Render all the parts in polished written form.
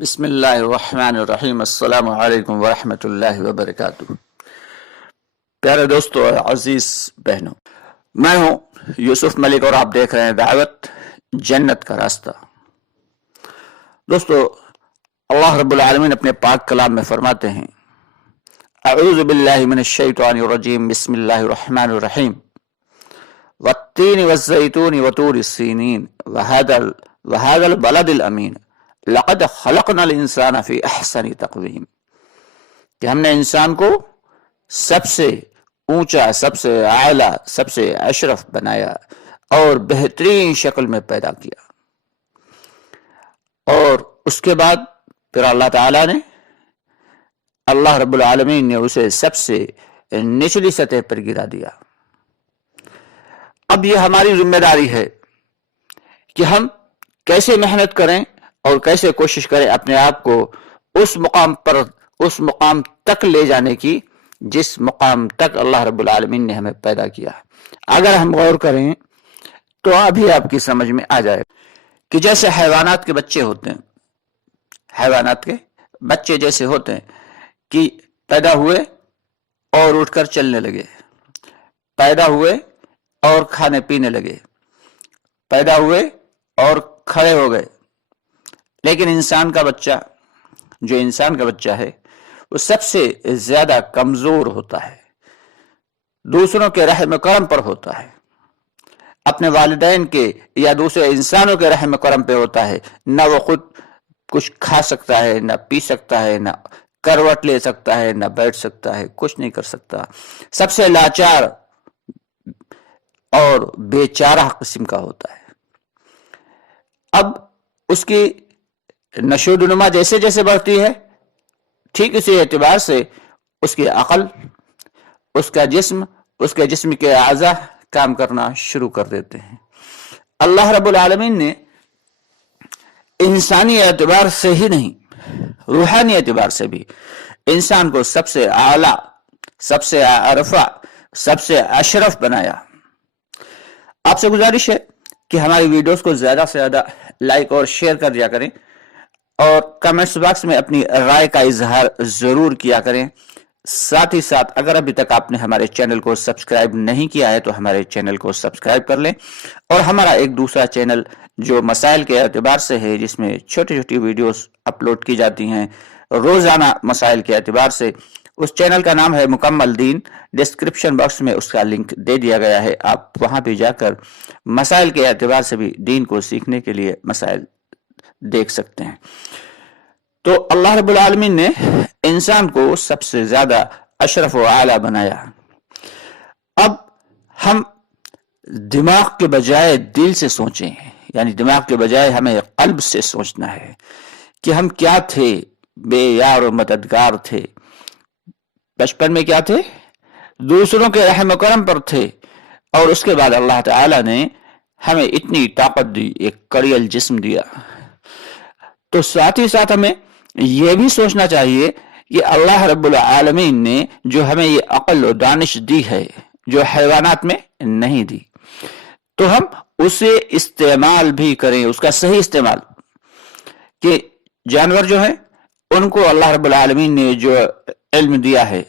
بسم اللہ الرحمن الرحیم۔ السلام علیکم ورحمۃ اللہ وبرکاتہ۔ پیارے دوستو اور عزیز بہنوں، میں ہوں یوسف ملک اور آپ دیکھ رہے ہیں دعوت جنت کا راستہ۔ دوستو، اللہ رب العالمین اپنے پاک کلام میں فرماتے ہیں، اعوذ باللہ من الشیطان الرجیم، بسم اللہ الرحمن الرحیم، والتین والزیتون وطور سینین وهذا البلد الامین لقد خلقنا الانسان فی احسن تقویم، کہ ہم نے انسان کو سب سے اونچا، سب سے اعلیٰ، سب سے اشرف بنایا اور بہترین شکل میں پیدا کیا۔ اور اس کے بعد پھر اللہ رب العالمین نے اسے سب سے نچلی سطح پر گرا دیا۔ اب یہ ہماری ذمہ داری ہے کہ ہم کیسے محنت کریں اور کیسے کوشش کریں اپنے آپ کو اس مقام تک لے جانے کی جس مقام تک اللہ رب العالمین نے ہمیں پیدا کیا۔ اگر ہم غور کریں تو ابھی آپ کی سمجھ میں آ جائے کہ جیسے حیوانات کے بچے ہوتے ہیں، حیوانات کے بچے جیسے ہوتے ہیں کہ پیدا ہوئے اور اٹھ کر چلنے لگے، پیدا ہوئے اور کھانے پینے لگے، پیدا ہوئے اور کھڑے ہو گئے۔ لیکن انسان کا بچہ ہے وہ سب سے زیادہ کمزور ہوتا ہے، دوسروں کے رحم کرم پر ہوتا ہے، اپنے والدین کے یا دوسرے انسانوں کے رحم کرم پہ ہوتا ہے۔ نہ وہ خود کچھ کھا سکتا ہے، نہ پی سکتا ہے، نہ کروٹ لے سکتا ہے، نہ بیٹھ سکتا ہے، کچھ نہیں کر سکتا، سب سے لاچار اور بے چارہ قسم کا ہوتا ہے۔ اب اس کی نشو و نما جیسے جیسے بڑھتی ہے، ٹھیک اسی اعتبار سے اس کی عقل، اس کا جسم، اس کے جسم کے اعضاء کام کرنا شروع کر دیتے ہیں۔ اللہ رب العالمین نے انسانی اعتبار سے ہی نہیں، روحانی اعتبار سے بھی انسان کو سب سے اعلیٰ، سب سے ارفع، سب سے اشرف بنایا۔ آپ سے گزارش ہے کہ ہماری ویڈیوز کو زیادہ سے زیادہ لائک اور شیئر کر دیا کریں، اور کمنٹس باکس میں اپنی رائے کا اظہار ضرور کیا کریں۔ ساتھ ہی ساتھ اگر ابھی تک آپ نے ہمارے چینل کو سبسکرائب نہیں کیا ہے تو ہمارے چینل کو سبسکرائب کر لیں، اور ہمارا ایک دوسرا چینل جو مسائل کے اعتبار سے ہے، جس میں چھوٹی چھوٹی ویڈیوز اپلوڈ کی جاتی ہیں روزانہ مسائل کے اعتبار سے، اس چینل کا نام ہے مکمل دین۔ ڈسکرپشن باکس میں اس کا لنک دے دیا گیا ہے، آپ وہاں پہ جا کر مسائل کے اعتبار سے بھی دین کو سیکھنے کے لیے مسائل دیکھ سکتے ہیں۔ تو اللہ رب العالمین نے انسان کو سب سے زیادہ اشرف و اعلیٰ بنایا۔ اب ہم دماغ کے بجائے دل سے سوچیں، یعنی دماغ کے بجائے ہمیں قلب سے سوچنا ہے کہ ہم کیا تھے، بے یار و مددگار تھے۔ بچپن میں کیا تھے؟ دوسروں کے رحم و کرم پر تھے، اور اس کے بعد اللہ تعالی نے ہمیں اتنی طاقت دی، ایک کڑیل جسم دیا۔ تو ساتھ ہی ساتھ ہمیں یہ بھی سوچنا چاہیے کہ اللہ رب العالمین نے جو ہمیں یہ عقل و دانش دی ہے، جو حیوانات میں نہیں دی، تو ہم اسے استعمال بھی کریں، اس کا صحیح استعمال۔ کہ جانور جو ہیں ان کو اللہ رب العالمین نے جو علم دیا ہے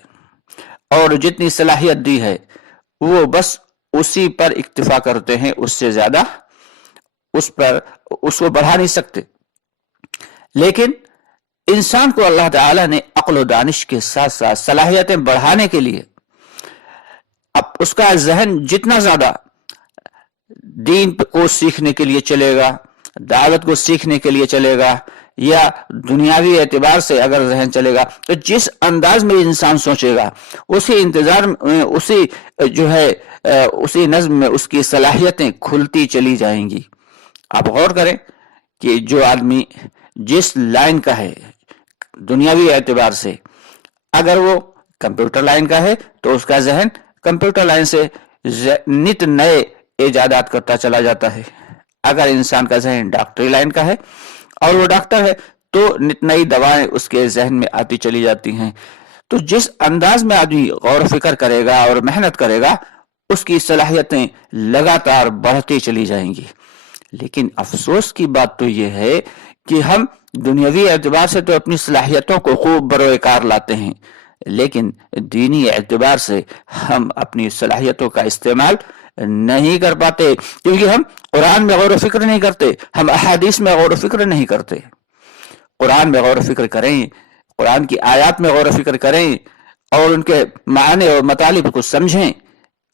اور جتنی صلاحیت دی ہے، وہ بس اسی پر اکتفا کرتے ہیں، اس سے زیادہ اس کو بڑھا نہیں سکتے۔ لیکن انسان کو اللہ تعالی نے عقل و دانش کے ساتھ ساتھ صلاحیتیں بڑھانے کے لیے، اب اس کا ذہن جتنا زیادہ دین کو سیکھنے کے لیے چلے گا، دعوت کو سیکھنے کے لیے چلے گا، یا دنیاوی اعتبار سے اگر ذہن چلے گا، تو جس انداز میں انسان سوچے گا، اسی نظم میں اس کی صلاحیتیں کھلتی چلی جائیں گی۔ آپ غور کریں کہ جو آدمی جس لائن کا ہے دنیاوی اعتبار سے، اگر وہ کمپیوٹر لائن کا ہے تو اس کا ذہن کمپیوٹر لائن سے نت نئے ایجادات کرتا چلا جاتا ہے۔ اگر انسان کا ذہن ڈاکٹری لائن کا ہے اور وہ ڈاکٹر ہے تو نت نئی دوائیں اس کے ذہن میں آتی چلی جاتی ہیں۔ تو جس انداز میں آدمی غور و فکر کرے گا اور محنت کرے گا، اس کی صلاحیتیں لگاتار بڑھتی چلی جائیں گی۔ لیکن افسوس کی بات تو یہ ہے کہ ہم دنیاوی اعتبار سے تو اپنی صلاحیتوں کو خوب بروئے کار لاتے ہیں، لیکن دینی اعتبار سے ہم اپنی صلاحیتوں کا استعمال نہیں کر پاتے، کیونکہ ہم قرآن میں غور و فکر نہیں کرتے، ہم احادیث میں غور و فکر نہیں کرتے۔ قرآن میں غور و فکر کریں، قرآن کی آیات میں غور و فکر کریں اور ان کے معنی اور مطالب کو سمجھیں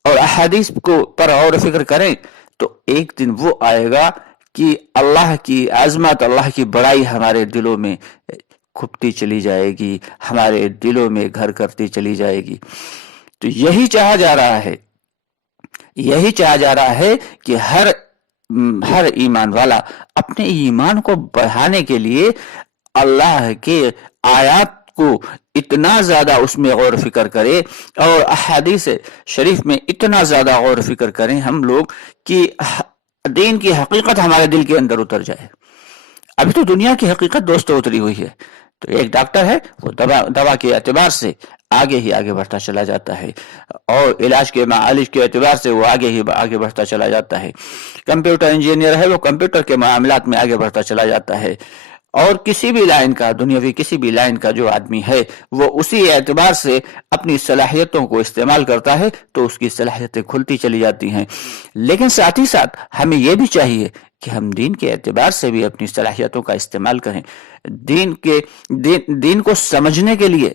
اور احادیث کو پر غور و فکر کریں، تو ایک دن وہ آئے گا کہ اللہ کی عظمت، اللہ کی بڑائی ہمارے دلوں میں کھپتی چلی جائے گی، ہمارے دلوں میں گھر کرتی چلی جائے گی۔ تو یہی چاہا جا رہا ہے، یہی چاہا جا رہا ہے کہ ہر ایمان والا اپنے ایمان کو بڑھانے کے لیے اللہ کے آیات کو اتنا زیادہ اس میں غور و فکر کرے اور احادیث شریف میں اتنا زیادہ غور و فکر کریں ہم لوگ کہ دین کی حقیقت ہمارے دل کے اندر اتر جائے۔ ابھی تو دنیا کی حقیقت دوستو اتری ہوئی ہے، تو ایک ڈاکٹر ہے وہ دوا کے اعتبار سے آگے ہی آگے بڑھتا چلا جاتا ہے اور علاج کے معالج کے اعتبار سے وہ آگے ہی آگے بڑھتا چلا جاتا ہے۔ کمپیوٹر انجینئر ہے وہ کمپیوٹر کے معاملات میں آگے بڑھتا چلا جاتا ہے، اور کسی بھی لائن کا، دنیاوی کسی بھی لائن کا جو آدمی ہے وہ اسی اعتبار سے اپنی صلاحیتوں کو استعمال کرتا ہے تو اس کی صلاحیتیں کھلتی چلی جاتی ہیں۔ لیکن ساتھ ہی ساتھ ہمیں یہ بھی چاہیے کہ ہم دین کے اعتبار سے بھی اپنی صلاحیتوں کا استعمال کریں، دین کو سمجھنے کے لیے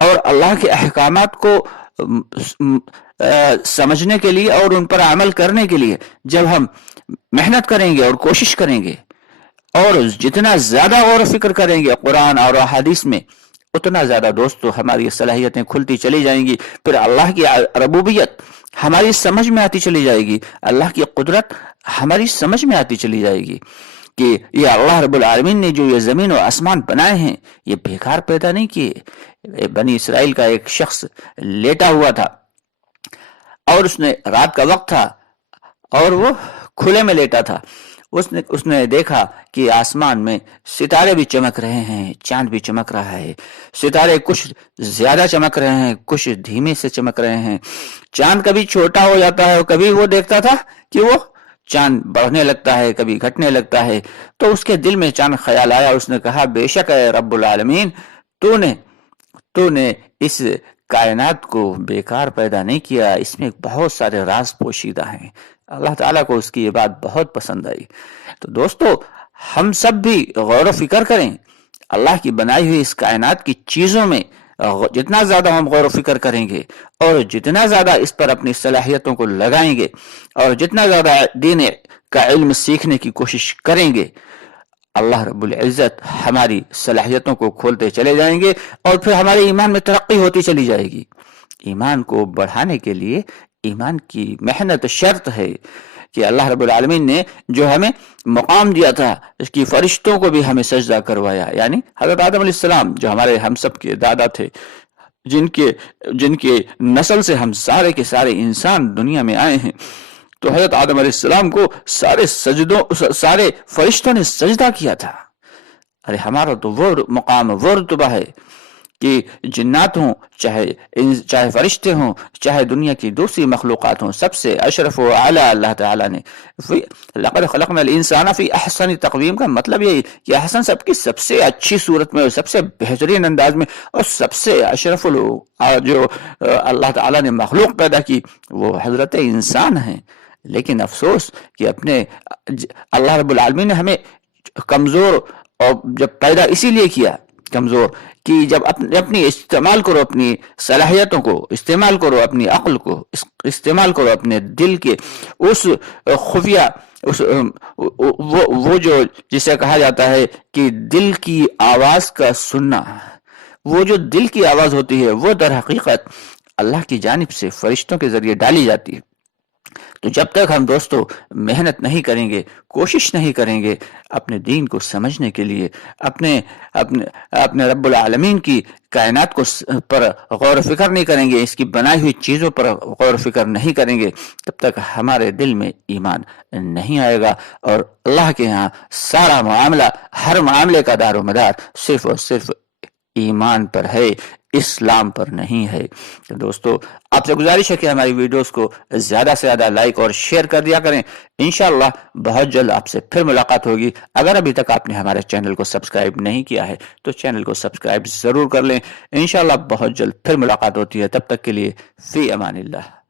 اور اللہ کے احکامات کو سمجھنے کے لیے اور ان پر عمل کرنے کے لیے جب ہم محنت کریں گے اور کوشش کریں گے اور جتنا زیادہ غور و فکر کریں گے قرآن اور احادیث میں، اتنا زیادہ دوستو ہماری صلاحیتیں کھلتی چلی جائیں گی۔ پھر اللہ کی ربوبیت ہماری سمجھ میں آتی چلی جائے گی، اللہ کی قدرت ہماری سمجھ میں آتی چلی جائے گی کہ یہ اللہ رب العالمین نے جو یہ زمین و آسمان بنائے ہیں یہ بیکار پیدا نہیں کیے۔ بنی اسرائیل کا ایک شخص لیٹا ہوا تھا اور اس نے رات کا وقت تھا اور وہ کھلے میں لیٹا تھا، اس نے دیکھا کہ آسمان میں ستارے بھی چمک رہے ہیں، چاند بھی چمک رہا ہے، ستارے کچھ زیادہ چمک رہے ہیں، کچھ دھیمے سے چمک رہے ہیں، چاند کبھی چھوٹا ہو جاتا ہے اور کبھی وہ دیکھتا تھا کہ وہ چاند بڑھنے لگتا ہے، کبھی گھٹنے لگتا ہے۔ تو اس کے دل میں چاند خیال آیا، اس نے کہا بے شک ہے رب العالمین تو نے اس کائنات کو بیکار پیدا نہیں کیا، اس میں بہت سارے راز پوشیدہ ہیں۔ اللہ تعالیٰ کو اس کی یہ بات بہت پسند آئی۔ تو دوستو ہم سب بھی غور و فکر کریں اللہ کی بنائی ہوئی اس کائنات کی چیزوں میں، جتنا زیادہ ہم غور و فکر کریں گے اور جتنا زیادہ اس پر اپنی صلاحیتوں کو لگائیں گے اور جتنا زیادہ دین کا علم سیکھنے کی کوشش کریں گے، اللہ رب العزت ہماری صلاحیتوں کو کھولتے چلے جائیں گے اور پھر ہمارے ایمان میں ترقی ہوتی چلی جائے گی۔ ایمان کو بڑھانے کے لیے ایمان کی محنت شرط ہے کہ اللہ رب العالمین نے جو ہمیں مقام دیا تھا، اس کی فرشتوں کو بھی ہمیں سجدہ کروایا، یعنی حضرت آدم علیہ السلام جو ہمارے ہم سب کے دادا تھے، جن کے نسل سے ہم سارے کے سارے انسان دنیا میں آئے ہیں، تو حضرت آدم علیہ السلام کو سارے فرشتوں نے سجدہ کیا تھا۔ ارے ہمارا تو وہ مقام، وہ رتبہ ہے کہ جنات ہوں، چاہے فرشتے ہوں، چاہے دنیا کی دوسری مخلوقات ہوں، سب سے اشرف و اعلی اللہ تعالیٰ نے لقد خلقنا الانسان فی احسن تقویم کا مطلب یہی کہ احسن سب کی سب سے اچھی صورت میں اور سب سے بہترین انداز میں اور سب سے اشرف جو اللہ تعالیٰ نے مخلوق پیدا کی وہ حضرت انسان ہیں۔ لیکن افسوس کہ اللہ رب العالمین نے ہمیں کمزور اور جب پیدا اسی لیے کیا کمزور کہ جب اپنی استعمال کرو، اپنی صلاحیتوں کو استعمال کرو، اپنی عقل کو استعمال کرو، اپنے دل کے اس خفیہ وہ جو جسے کہا جاتا ہے کہ دل کی آواز کا سننا، وہ جو دل کی آواز ہوتی ہے وہ در حقیقت اللہ کی جانب سے فرشتوں کے ذریعے ڈالی جاتی ہے۔ تو جب تک ہم دوستو محنت نہیں کریں گے، کوشش نہیں کریں گے اپنے دین کو سمجھنے کے لیے، اپنے رب العالمین کی کائنات پر غور و فکر نہیں کریں گے، اس کی بنائی ہوئی چیزوں پر غور و فکر نہیں کریں گے، تب تک ہمارے دل میں ایمان نہیں آئے گا اور اللہ کے ہاں سارا معاملہ، ہر معاملے کا دار و مدار صرف اور صرف ایمان پر ہے۔ اسلام پر نہیں ہے۔ تو دوستو آپ سے گزارش ہے کہ ہماری ویڈیوز کو زیادہ سے زیادہ لائک اور شیئر کر دیا کریں۔ انشاءاللہ بہت جلد آپ سے پھر ملاقات ہوگی۔ اگر ابھی تک آپ نے ہمارے چینل کو سبسکرائب نہیں کیا ہے تو چینل کو سبسکرائب ضرور کر لیں۔ انشاءاللہ بہت جلد پھر ملاقات ہوتی ہے، تب تک کے لیے فی امان اللہ۔